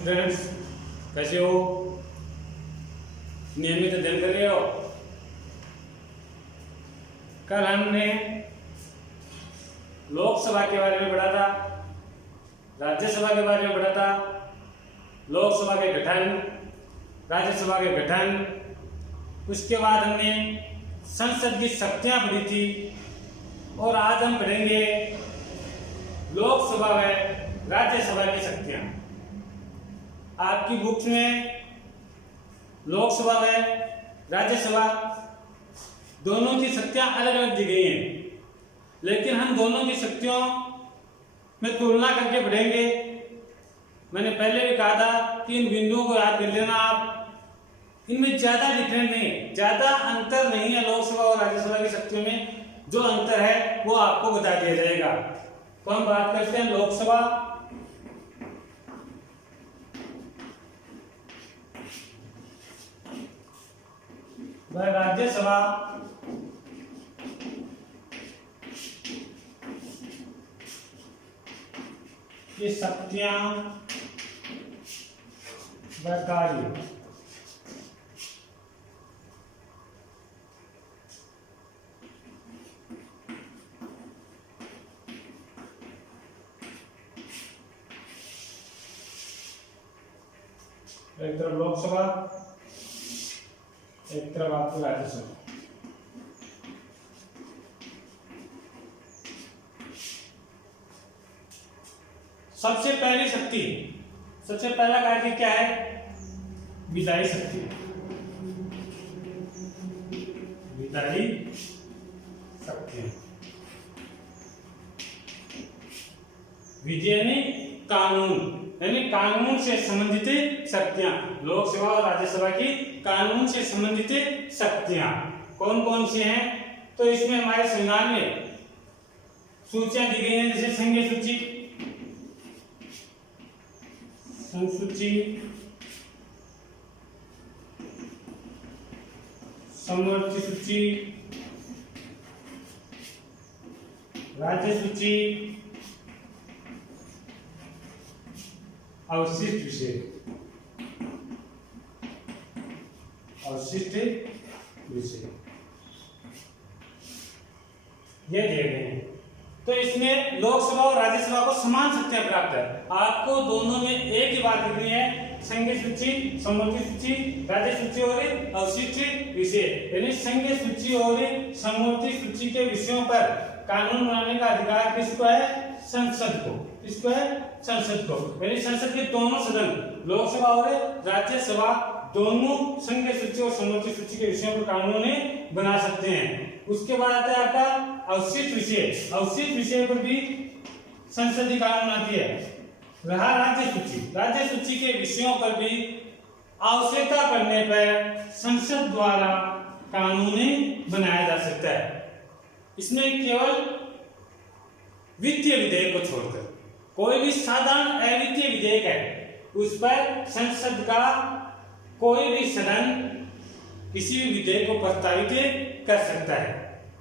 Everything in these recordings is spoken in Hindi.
स्टूडेंट्स, कैसे हो? नियमित अध्ययन कर रहे हो? कल हमने लोकसभा के बारे में पढ़ा था, राज्यसभा के बारे में पढ़ा था, लोकसभा के गठन, राज्यसभा के गठन। उसके बाद हमने संसद की शक्तियां पढ़ी थी और आज हम पढ़ेंगे लोकसभा व राज्यसभा की शक्तियां। आपकी बुक्स में लोकसभा व राज्यसभा दोनों की शक्तियां अलग अलग दी गई हैं, लेकिन हम दोनों की शक्तियों में तुलना करके पढ़ेंगे। मैंने पहले भी कहा था कि इन बिंदुओं को याद कर लेना आप। इनमें ज्यादा डिफरेंस नहीं है, ज्यादा अंतर नहीं है लोकसभा और राज्यसभा की शक्तियों में। जो अंतर है वो आपको बता दिया जाएगा। तो हम बात करते हैं लोकसभा व राज्यसभा की शक्तियां व कार्य। एक तरफ लोकसभा, एक तरफ आपकी राज्यसभा। सबसे पहली शक्ति, सबसे पहला कार्य क्या है? विधायी शक्ति। विधायी शक्ति विधि यानी कानून, यानी कानून से संबंधित शक्तियां। लोकसभा और राज्यसभा की कानून से संबंधित शक्तियां कौन कौन सी हैं? तो इसमें हमारे संविधान में सूचियां दी गई हैं, जैसे संघीय सूची, संसूची, समवर्ती सूची, राज्य सूची, अवशिष्ट विषय, अवशिष्ट विषय ये दिए गए हैं। तो इसमें लोकसभा और राज्यसभा को समान शक्तियां प्राप्त है। आपको दोनों में एक ही बात लिखनी है, संघीय सूची, समवर्ती सूची, राज्य सूची और अवशिष्ट विषय। यानी संघीय सूची और समवर्ती सूची के विषयों पर कानून बनाने का अधिकार किसको है? संसद को। किसको है? संसद को। यानी संसद के दोनों सदन, लोकसभा और राज्यसभा दोनों संघीय सूची और समवर्ती सूची के विषयों पर कानून बना सकते हैं। उसके बाद आता है आपका अवशिष्ट विषय। अवशिष्ट विषय पर भी संसदीय कानून आती है। रहा राज्य सूची, राज्य सूची के विषयों पर भी आवश्यकता पड़ने पर संसद द्वारा कानून बनाया जा सकता है। इसमें केवल वित्तीय विधेयक को छोड़कर कोई भी साधारण अवित्तीय विधेयक है, उस पर संसद का कोई भी सदन किसी भी विधेयक को प्रस्तावित कर सकता है।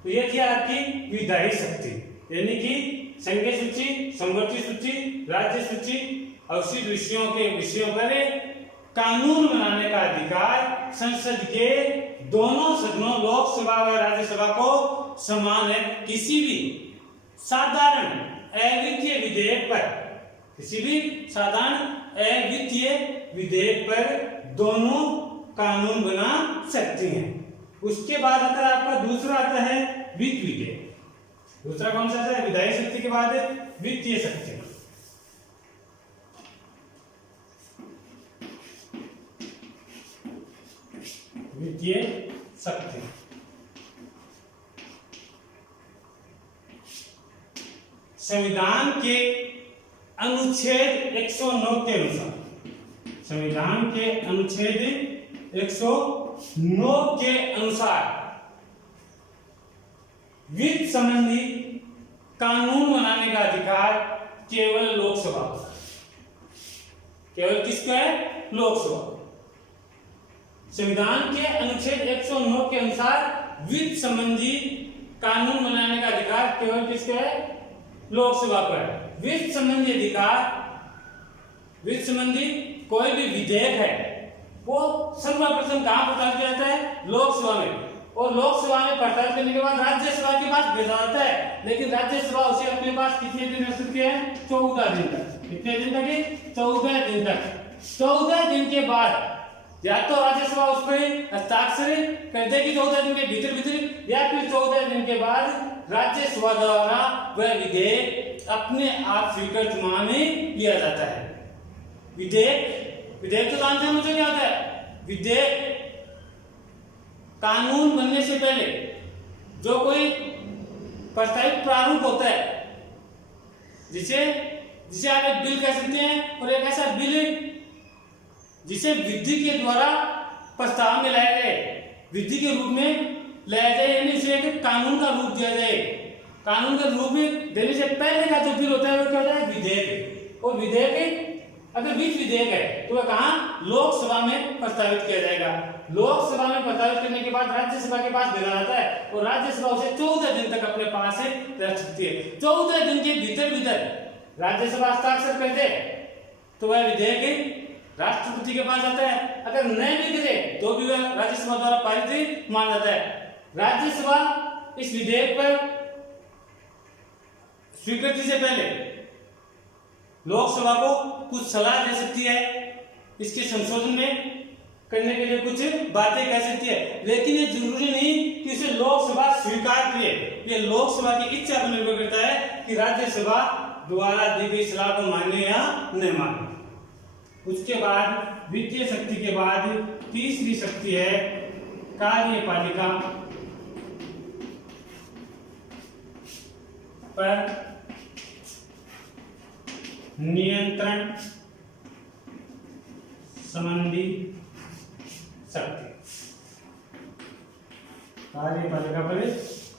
तो यह थी आपकी विधायी शक्ति, यानी कि संघीय सूची, समवर्ती सूची, राज्य सूची, अवशिष्ट विषयों पर कानून बनाने का अधिकार संसद के दोनों सदनों, लोकसभा व राज्यसभा को समान है। किसी भी साधारण अवित्तीय विधेयक पर, किसी भी साधारण अवित्तीय विधेयक पर दोनों कानून बना सकती हैं। उसके बाद आता है आपका दूसरा आता है वित्त विधेयक। दूसरा कौन सा है? विधायी शक्ति के बाद वित्तीय शक्ति। वित्तीय शक्ति संविधान के अनुच्छेद 109 के अनुसार, संविधान के अनुच्छेद 109 के अनुसार वित्त संबंधी कानून बनाने का अधिकार केवल लोकसभा को। केवल किसका है? लोकसभा। संविधान के अनुच्छेद 109 के अनुसार वित्त संबंधी कानून बनाने का अधिकार केवल किसका है? लोकसभा पर। वित्त संबंधी अधिकार वित्त संबंधी कोई भी विधेयक है वो सर्वप्रथम कहाँ प्रस्तावित किया जाता है? लोकसभा में, और लोकसभा में प्रस्तावित करने के बाद राज्यसभा के पास भेजा जाता है। लेकिन राज्यसभा उसे अपने पास कितने दिन रख सकती है? 14 दिन तक। कितने दिन तक? 14 दिन तक। 14 दिन के बाद या तो राज्यसभा उस पर हस्ताक्षर कर देगी 14 दिन के भीतर भीतर, या फिर 14 दिन के बाद राज्यसभा द्वारा वह विधेयक अपने आप स्वीकृत माने लिया जाता है। विधेयक तो जानते हैं मुझे क्या होता है? विधेयक कानून बनने से पहले जो कोई प्रस्तावित प्रारूप होता है, जिसे आप एक बिल कह सकते हैं, और एक ऐसा बिल जिसे विधि के द्वारा प्रस्ताव में लाया जाए, विधि के रूप में लाया जाए, यानी उसे एक कानून का रूप दिया जाए। कानून का रूप देने से पहले का जो बिल होता है वो क्या होता है? विधेयक। और विधेयक अगर बीच विधेयक है तो वह कहाँ? लोकसभा में प्रस्तावित किया जाएगा। लोकसभा में प्रस्तावित करने के बाद राज्यसभा के पास भेजा जाता है, और राज्यसभा उसे 14 दिन तक अपने पास रख सकती है। 14 दिन के भीतर राज्यसभा हस्ताक्षर कर दे तो वह विधेयक राष्ट्रपति के पास जाता है। अगर नहीं भी करे तो भी वह राज्यसभा द्वारा पारित माना जाता है। राज्यसभा इस विधेयक पर स्वीकृति से पहले लोकसभा को कुछ सलाह दे सकती है, इसके संशोधन में करने के लिए कुछ बातें कह सकती है, लेकिन ये जरूरी नहीं कि उसे लोकसभा स्वीकार करे। ये लोकसभा की इच्छा पर निर्भर करता है कि राज्यसभा द्वारा दी गई सलाह को माने या नहीं माने। उसके बाद वित्तीय शक्ति के बाद तीसरी शक्ति है कार्यपालिका पर नियंत्रण संबंधी शक्ति। कार्यपालिका पर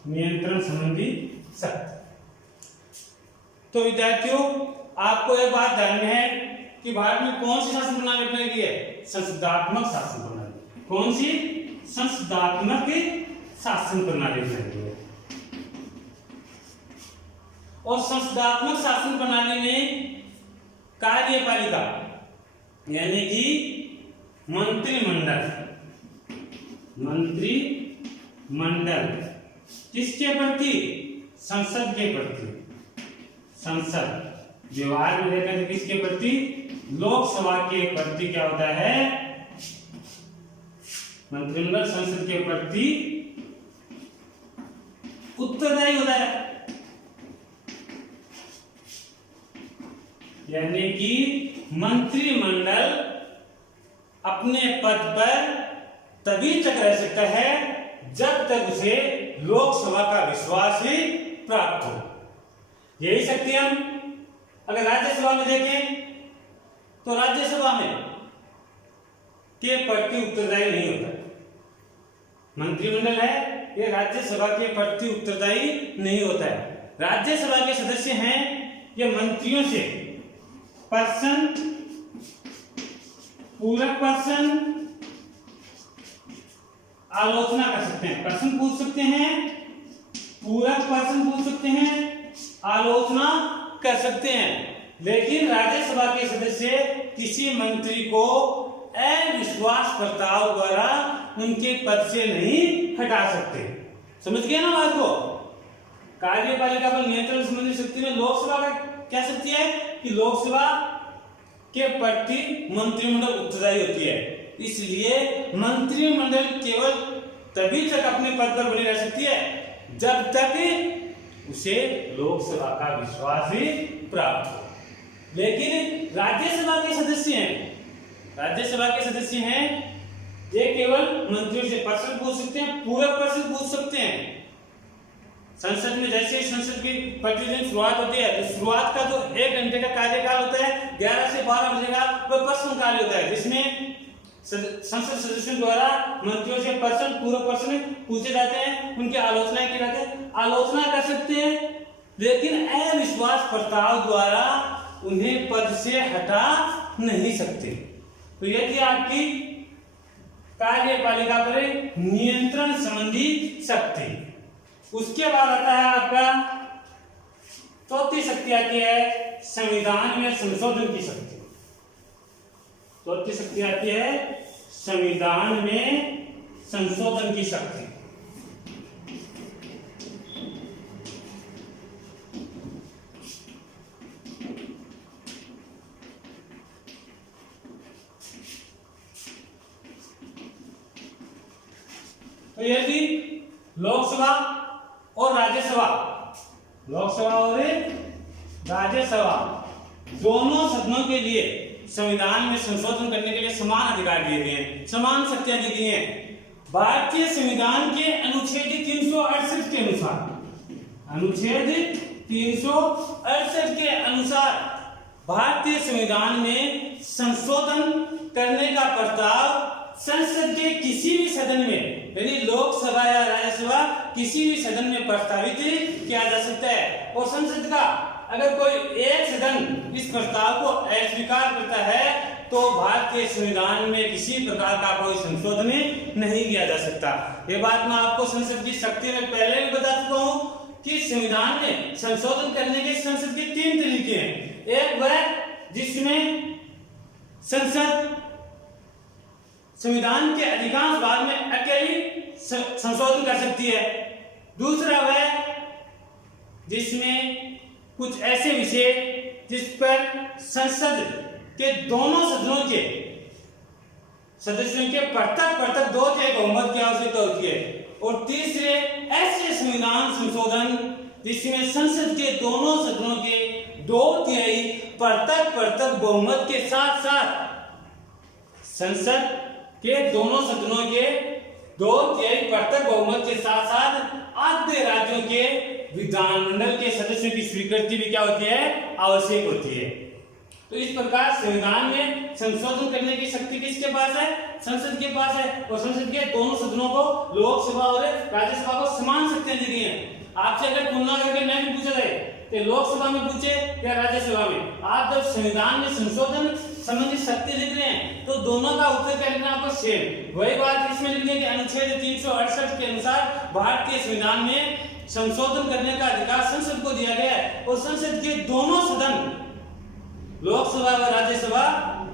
नियंत्रण संबंधी शक्ति। तो विद्यार्थियों, आपको यह बात ध्यान में है कि भारत में कौन सी शासन प्रणाली अपनाई गई है? संसदात्मक शासन प्रणाली। कौन सी? संसदात्मक शासन प्रणाली अपनाई गई है। और संसदात्मक शासन प्रणाली में कार्यपालिका यानी कि मंत्रिमंडल किसके प्रति? संसद के प्रति। संसद व्यवहार में देखा किसके प्रति? लोकसभा के प्रति क्या होता है? मंत्रिमंडल संसद के प्रति उत्तरदायी होता है। यानी कि मंत्रिमंडल अपने पद पर तभी तक रह सकता है जब तक उसे लोकसभा का विश्वास ही प्राप्त हो। यही शक्ति हम अगर राज्यसभा में देखें तो राज्यसभा में के प्रति उत्तरदायी नहीं होता। मंत्रिमंडल है, ये राज्यसभा के प्रति उत्तरदायी नहीं होता है। राज्यसभा के सदस्य हैं, ये मंत्रियों से प्रश्न, पूरक प्रश्न, आलोचना कर सकते हैं। प्रश्न पूछ सकते हैं, पूरक प्रश्न पूछ सकते हैं, आलोचना कर सकते हैं। लेकिन राज्यसभा के सदस्य किसी मंत्री को अविश्वास प्रस्ताव द्वारा उनके पद से नहीं हटा सकते। समझ गए ना बात को? कार्यपालिका पर नियंत्रण संबंधी शक्ति में लोकसभा का क्या शक्ति है कि लोकसभा के प्रति मंत्रिमंडल उत्तरदायी होती है। इसलिए मंत्रिमंडल केवल तभी तक अपने पद पर बनी रह सकती है जब तक उसे लोकसभा का विश्वास ही प्राप्त हो। लेकिन राज्यसभा के सदस्य हैं, ये केवल मंत्रियों से प्रश्न पूछ सकते हैं, पूरक प्रश्न पूछ सकते हैं। संसद में जैसे संसद की प्रतिदिन शुरुआत होती है तो शुरुआत का जो 1 घंटे का कार्यकाल होता है 11 से 12 बजे का वह प्रश्नकाल होता है, जिसमें संसद सदस्यों द्वारा मंत्रियों से प्रश्न, पूरक प्रश्न पूछे जाते हैं, उनकी आलोचना की जाती है। आलोचना कर सकते हैं, लेकिन अविश्वास प्रस्ताव द्वारा उन्हें पद से हटा नहीं सकते। तो यह थी आपकी कार्यपालिका पर नियंत्रण संबंधी शक्ति। उसके बाद आता है आपका चौथी शक्ति आती है संविधान में संशोधन की शक्ति। चौथी शक्ति आती है संविधान में संशोधन की शक्ति। तो यदि लोकसभा और राज्यसभा, लोकसभा और राज्यसभा दोनों सदनों के लिए संविधान में संशोधन करने के लिए समान अधिकार दिए गए हैं, समान शक्तियां दी गई हैं। भारतीय संविधान के अनुच्छेद 368 के अनुसार, अनुच्छेद 368 के अनुसार भारतीय संविधान में संशोधन करने का प्रस्ताव संसद के किसी भी सदन में, यानी लोकसभा या राज्यसभा किसी भी सदन में प्रस्तावित किया जा सकता है। और संसद का अगर कोई एक सदन इस प्रस्ताव को अस्वीकार करता है तो भारतीय संविधान में किसी प्रकार का कोई संशोधन नहीं किया जा सकता। ये बात मैं आपको संसद की शक्ति में पहले भी बता चुका हूं कि संविधान में संशोधन करने के संसद के 3 तरीके हैं। एक वह जिसमें संसद संविधान के अधिकांश भाग में अकेली संशोधन कर सकती है। दूसरा वह जिसमें कुछ ऐसे विषय जिस पर संसद के दोनों सदनों के सदस्यों के पृथक 2/3 बहुमत की आवश्यकता होती है। और तीसरे ऐसे संविधान संशोधन जिसमें संसद के दोनों सदनों के 2/3 पृथक बहुमत के साथ साथ संसद के दोनों सदनों के 2/3 पृथक बहुमत के साथ साथ आधे राज्यों के विधानमंडल के सदस्यों की स्वीकृति भी क्या होती है, आवश्यक होती है। तो इस प्रकार संविधान में संशोधन करने की शक्ति किसके पास है, संसद के पास है। और संसद के दोनों सदनों को, लोकसभा और राज्यसभा को समान शक्तियां दी गई हैं। आपसे अगर तुलना करके नहीं भी पूछा जाए तो लोकसभा में पूछे या राज्यसभा में, आप जब संविधान में संशोधन संबंधित शक्ति लिख रहे हैं तो दोनों का उत्तर क्या लिखना आपको सेम। वही बात इसमें लिखने की अनुच्छेद 368 के अनुसार भारतीय संविधान में संशोधन करने का अधिकार संसद को दिया गया है। और संसद के दोनों सदन, लोकसभा व राज्यसभा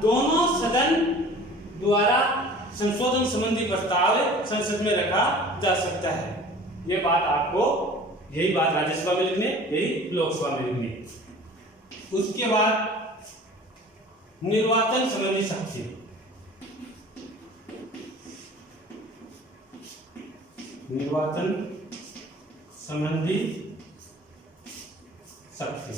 दोनों सदन द्वारा संशोधन संबंधी प्रस्ताव संसद में रखा जा सकता है। ये बात आपको, यही बात राज्यसभा में लिखनी, यही लोकसभा में लिखनी। उसके बाद निर्वाचन संबंधी शक्ति। निर्वाचन संबंधी शक्ति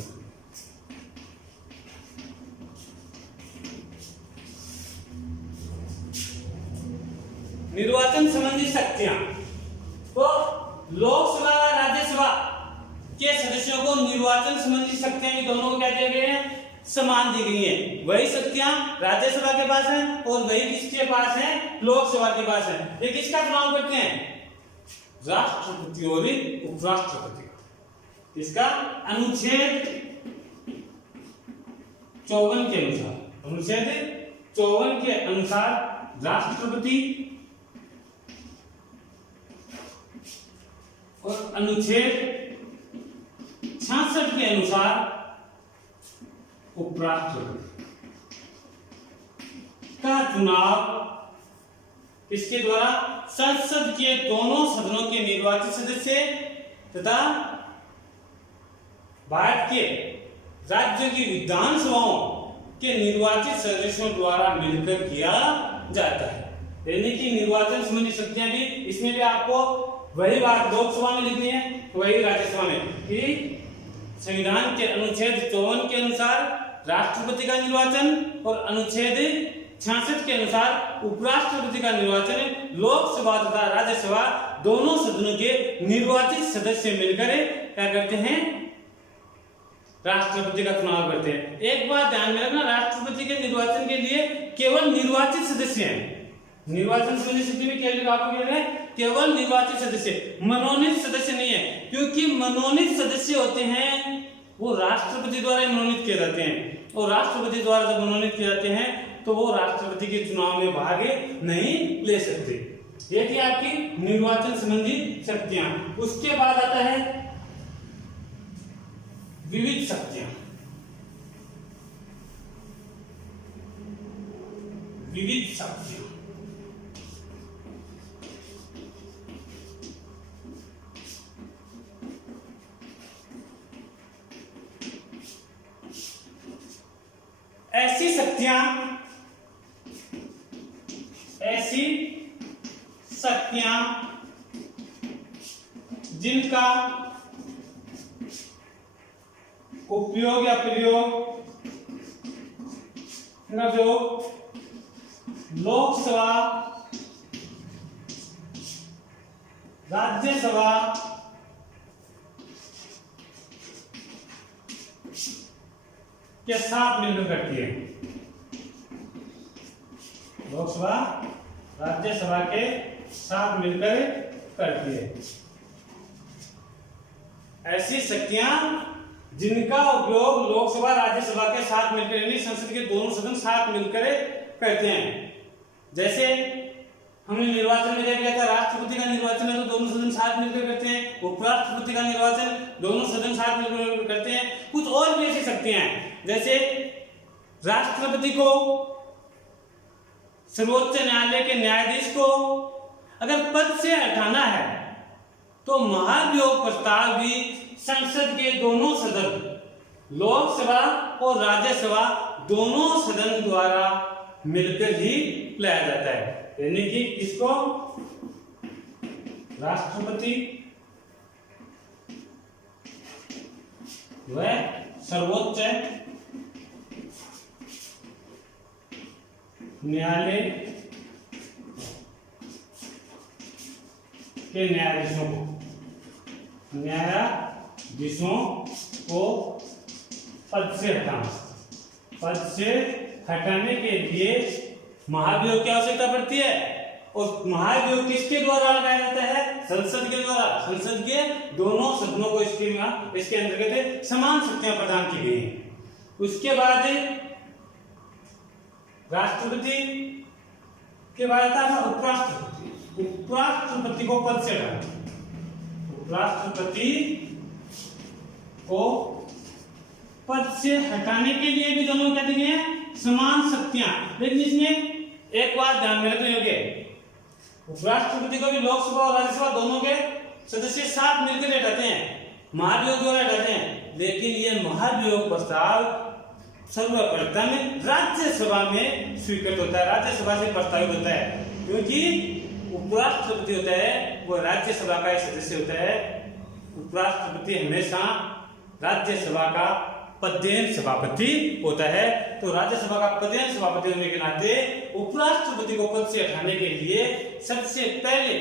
निर्वाचन संबंधी शक्तियां तो लोकसभा और राज्यसभा के सदस्यों को निर्वाचन संबंधी शक्तियां भी दोनों को क्या दिए गए हैं, समान दी गई हैं। वही शक्तियां राज्यसभा के पास हैं और वही किसके पास हैं, लोकसभा के पास हैं। ये किसका चुनाव करते हैं, राष्ट्रपति और उपराष्ट्रपति का। इसका अनुच्छेद 54 के अनुसार, अनुच्छेद 54 के अनुसार राष्ट्रपति और अनुच्छेद 66 के अनुसार उपराष्ट्रपति का चुनाव इसके द्वारा संसद के दोनों सदनों के निर्वाचित सदस्य तथा भारत के राज्य की विधानसभाओं के निर्वाचित सदस्यों द्वारा मिलकर किया जाता है। यानी कि निर्वाचन संबंधी शक्तियां भी, इसमें भी आपको वही बात लोकसभा में लिखनी है, वही राज्यसभा में, कि संविधान के अनुच्छेद 54 के अनुसार राष्ट्रपति का निर्वाचन और अनुच्छेद 66 के अनुसार उपराष्ट्रपति का निर्वाचन लोकसभा तथा राज्यसभा दोनों सदनों के निर्वाचित सदस्य मिलकर क्या करते हैं, राष्ट्रपति का चुनाव करते हैं। एक बात ध्यान में रखना, राष्ट्रपति के निर्वाचन के लिए केवल निर्वाचित सदस्य हैं। निर्वाचन संबंधी स्थिति में केवल निर्वाचित सदस्य, मनोनीत सदस्य नहीं है, क्योंकि मनोनीत सदस्य होते हैं वो राष्ट्रपति द्वारा मनोनीत किए जाते हैं। और राष्ट्रपति द्वारा जब मनोनीत किए जाते हैं तो वो राष्ट्रपति के चुनाव में भाग नहीं ले सकते। ये थी आपकी निर्वाचन संबंधी शक्तियां। उसके बाद आता है विविध शक्तियां। विविध शक्तियां। ऐसी शक्तियां जिनका उपयोग या प्रयोग न जो लोकसभा, राज्यसभा के साथ मिलकर करती है। लोकसभा राज्यसभा के साथ मिलकर करती है। ऐसी शक्तियां जिनका उपयोग लोकसभा राज्यसभा के साथ मिलकर यानी संसद के दोनों सदन साथ मिलकर करते हैं। जैसे हमने निर्वाचन में क्या किया था, राष्ट्रपति का निर्वाचन है तो दोनों सदन साथ मिलकर करते हैं, उपराष्ट्रपति का निर्वाचन दोनों सदन साथ मिलकर करते हैं। कुछ और भी ऐसी शक्तियां हैं, जैसे राष्ट्रपति को, सर्वोच्च न्यायालय के न्यायाधीश को अगर पद से हटाना है तो महाभियोग प्रस्ताव भी संसद के दोनों सदन, लोकसभा और राज्यसभा दोनों सदन द्वारा मिलकर ही लाया जाता है। यानी कि इसको राष्ट्रपति वह सर्वोच्च न्यायालय के न्यायाधीशों को पद से हटाने के लिए महाभियोग की आवश्यकता पड़ती है। और महाभियोग किसके द्वारा लगाया जाता है? संसद के द्वारा। संसद के दोनों सदनों को इसके अंतर्गत समान शक्तियां प्रदान की गई हैं। उसके बाद राष्ट्रपति के बाद आता है उपराष्ट्रपति। उपराष्ट्रपति को पद से हटाना, उपराष्ट्रपति को पद से हटाने के लिए भी दोनों क्या दिए हैं? समान शक्तियां। लेकिन इसमें एक बात ध्यान में रखने योग्य है, उपराष्ट्रपति को भी लोकसभा और राज्यसभा दोनों के सदस्य साथ मिलकर हटाते हैं, महाभियोग द्वारा हटाते हैं। लेकिन यह महाभियोग प्रस्ताव सर्वप्रथम राज्यसभा में स्वीकृत होता है, राज्यसभा से प्रस्तावित होता है, क्योंकि उपराष्ट्रपति होता है वो राज्यसभा का सदस्य होता है। उपराष्ट्रपति हमेशा राज्यसभा का पदेन सभापति होता है। तो राज्यसभा का पदेन सभापति होने के नाते उपराष्ट्रपति को पद से हटाने के लिए सबसे पहले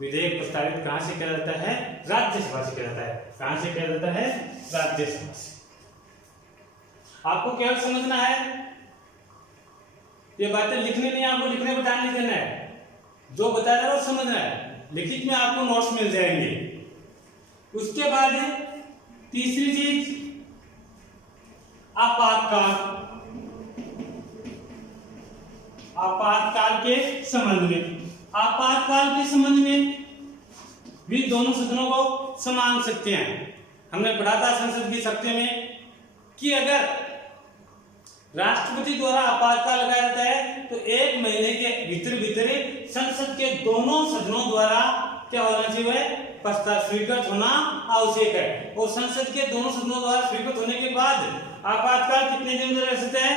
विधेयक प्रस्तावित कहां से किया जाता है? राज्यसभा से किया जाता है। कहां से किया जाता है? राज्यसभा से। आपको केवल समझना है, ये बातें लिखने नहीं, आपको लिखने पर ध्यान नहीं देना है, जो बताया जा रहा है समझना है। लिखित में आपको नोट्स मिल जाएंगे। उसके बाद तीसरी चीज आपातकाल के संबंध में। आपातकाल के संबंध में भी दोनों सदनों को समान शक्तियां हैं। हमने पढ़ा था संसद की शक्तियों में कि अगर राष्ट्रपति द्वारा आपातकाल लगाया जाता है तो 1 महीने के भीतर संसद के दोनों सदनों द्वारा क्या होना चाहिए? प्रस्ताव स्वीकृत होना आवश्यक है। और संसद के दोनों सदनों द्वारा स्वीकृत होने के बाद आपातकाल कितने दिन रह सकते हैं?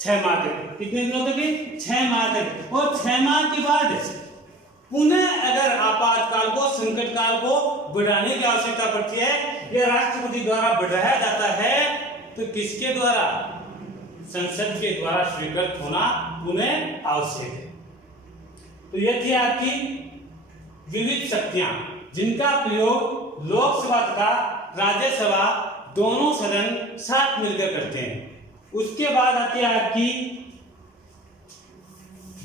6 माह तक। कितने दिनों तक? 6 माह तक। और 6 माह के बाद पुनः अगर आपातकाल को, संकट काल को बढ़ाने की आवश्यकता पड़ती है, यह राष्ट्रपति द्वारा बढ़ाया जाता है, तो किसके द्वारा? संसद के द्वारा स्वीकृत होना पुनः आवश्यक है। तो यह थी आपकी विविध शक्तियां जिनका प्रयोग लोकसभा तथा राज्यसभा दोनों सदन साथ मिलकर करते हैं। उसके बाद आती है आपकी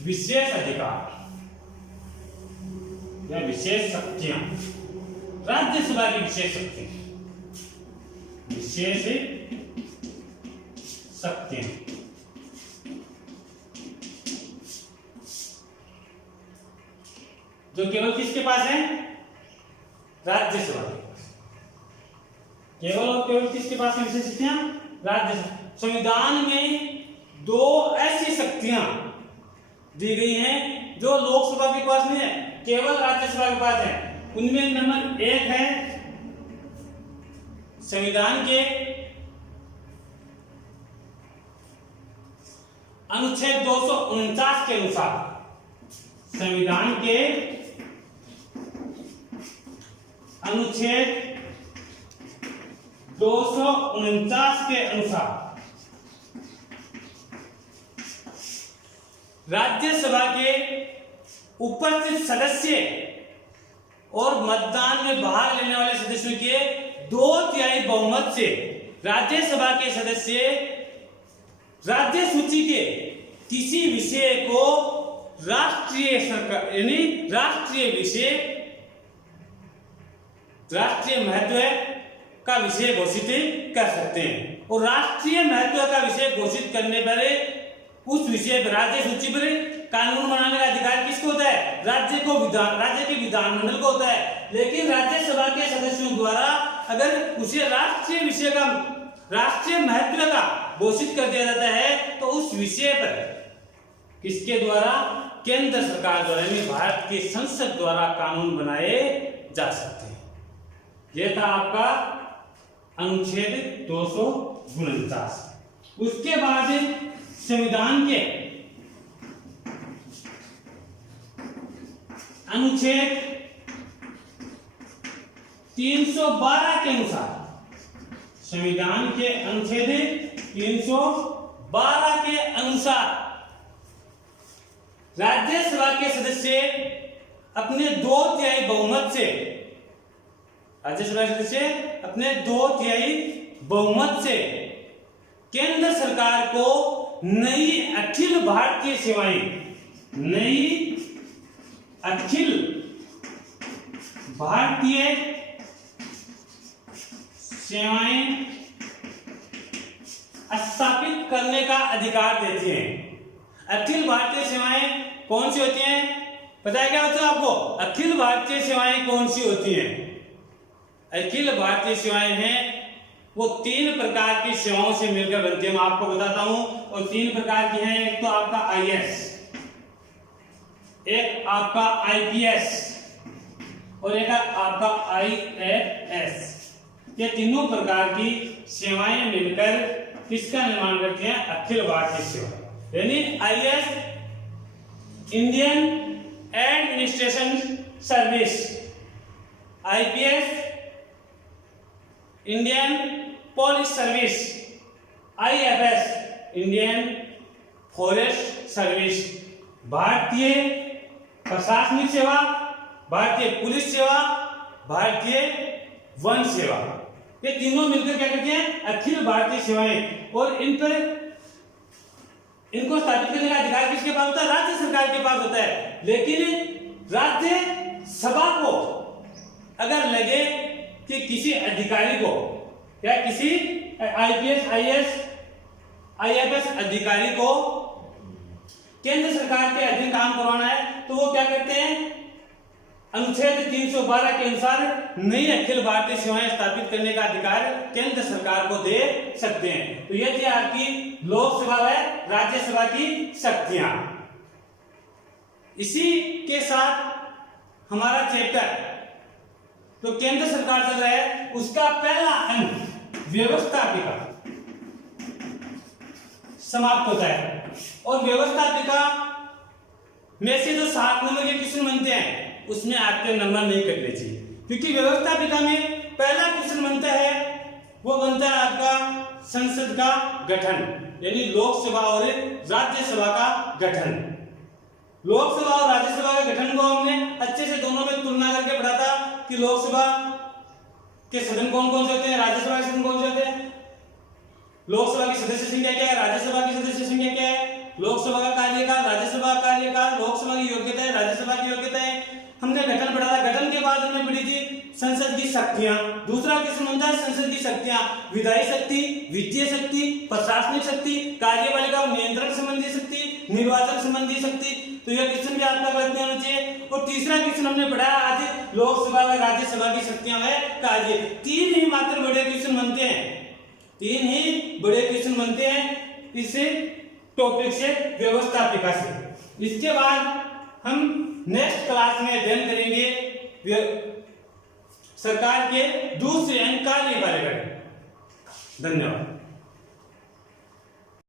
विशेष अधिकार या विशेष शक्तियां। राज्यसभा की विशेष शक्तियां, विशेष शक्तियां जो केवल किसके पास है? राज्यसभा के पास। केवल और केवल किसके पास है विशेष शक्तियां? राज्यसभा। संविधान में 2 ऐसी शक्तियां दी गई हैं जो लोकसभा के पास नहीं है, केवल राज्यसभा के पास है। उनमें नंबर 1 है संविधान के अनुच्छेद 249 के अनुसार, संविधान के अनुच्छेद 249 के अनुसार राज्यसभा के उपस्थित सदस्य और मतदान में भाग लेने वाले सदस्यों के 2/3 बहुमत से राज्यसभा के सदस्य राज्य सूची के किसी विषय को राष्ट्रीय सरकार यानी राष्ट्रीय महत्व का विषय घोषित कर सकते हैं। और राष्ट्रीय महत्व का विषय घोषित करने पर उस विषय पर राज्य सूची पर कानून बनाने का अधिकार किसको होता है? राज्य के विधानमंडल को होता है। लेकिन राज्यसभा के सदस्यों द्वारा अगर उसे राष्ट्रीय विषय का राष्ट्रीय महत्व का घोषित कर दिया जाता है तो उस विषय पर किसके द्वारा? केंद्र सरकार द्वारा यानी भारत की संसद द्वारा कानून बनाए जा सकते हैं। यह था आपका अनुच्छेद 249। उसके बाद संविधान के अनुच्छेद 312 के अनुसार, संविधान के अनुच्छेद 312 के अनुसार राज्यसभा के सदस्य अपने 2/3 बहुमत से बहुमत से केंद्र सरकार को नई अखिल भारतीय सेवाएं स्थापित करने का अधिकार देती हैं। अखिल भारतीय सेवाएं कौन सी होती हैं? पता है क्या बच्चों आपको? अखिल भारतीय सेवाएं कौन सी होती हैं? अखिल भारतीय सेवाएं हैं वो 3 प्रकार की सेवाओं से मिलकर बनती है। मैं आपको बताता हूं। और 3 प्रकार की हैं। एक तो आपका IAS, एक आपका IPS और एक आपका IAS। ये तीनों प्रकार की सेवाएं मिलकर किसका निर्माण करती हैं? अखिल भारतीय सेवा। यानी IAS Indian administration service, IPS Indian police service, IFS Indian forest service. भारतीय प्रशासनिक सेवा, भारतीय पुलिस सेवा, भारतीय वन सेवा, ये तीनों मिलकर क्या करते हैं? अखिल भारतीय सेवाएं। और इन पर इनको स्थापित करने का अधिकार किसके पास होता है? राज्य सरकार के पास होता है। लेकिन राज्य सभा को अगर लगे कि किसी अधिकारी को या किसी IPS, IAS, IFS अधिकारी को केंद्र सरकार के अधीन काम करवाना है तो वो क्या करते हैं? अनुच्छेद 312 के अनुसार नई अखिल भारतीय सेवाएं स्थापित करने का अधिकार केंद्र सरकार को दे सकते हैं। तो ये थी आपकी लोकसभा व राज्यसभा की शक्तियां। इसी के साथ हमारा चैप्टर तो केंद्र सरकार चल रहा है, उसका पहला अंक व्यवस्थापिका समाप्त होता है। और व्यवस्थापिका में से जो 7 नंबर के क्वेश्चन बनते हैं उसमें आपके नंबर नहीं कटने चाहिए, क्योंकि व्यवस्थापिका में पहला क्वेश्चन बनता है वो बनता है आपका संसद का गठन, यानी लोकसभा और राज्यसभा का गठन। लोकसभा और राज्यसभा के गठन को हमने अच्छे से दोनों में तुलना करके पढ़ा था कि लोकसभा के सदन कौन कौन से होते हैं, राज्यसभा के सदन कौन से होते हैं, लोकसभा की सदस्य संख्या क्या है, राज्यसभा की सदस्य संख्या क्या है, लोकसभा का कार्यकाल, राज्यसभा का कार्यकाल, लोकसभा की योग्यता है, राज्यसभा की योग्यता है। हमने गठन पढ़ा था। गठन के बाद हमने पढ़ी थी संसद की शक्तियां। दूसरा क्वेश्चन बनता है संसद की शक्तियां, विधायी शक्ति, वित्तीय शक्ति, प्रशासनिक शक्ति, कार्यपालिका और नियंत्रण संबंधी शक्ति, निर्वाचन संबंधी शक्ति। तो यह क्वेश्चन भी आपका गलत नहीं होना चाहिए। और तीसरा क्वेश्चन हमने पढ़ा आज लोकसभा व राज्यसभा की शक्तियां व कार्य। 3 ही मात्र बड़े क्वेश्चन बनते हैं, 3 ही बड़े क्वेश्चन बनते हैं। इससे टॉपिक से व्यवस्थापिका से। इसके बाद हम नेक्स्ट क्लास में अध्ययन करेंगे सरकार के दूसरे अंक कार्य कार्यक्रम। धन्यवाद।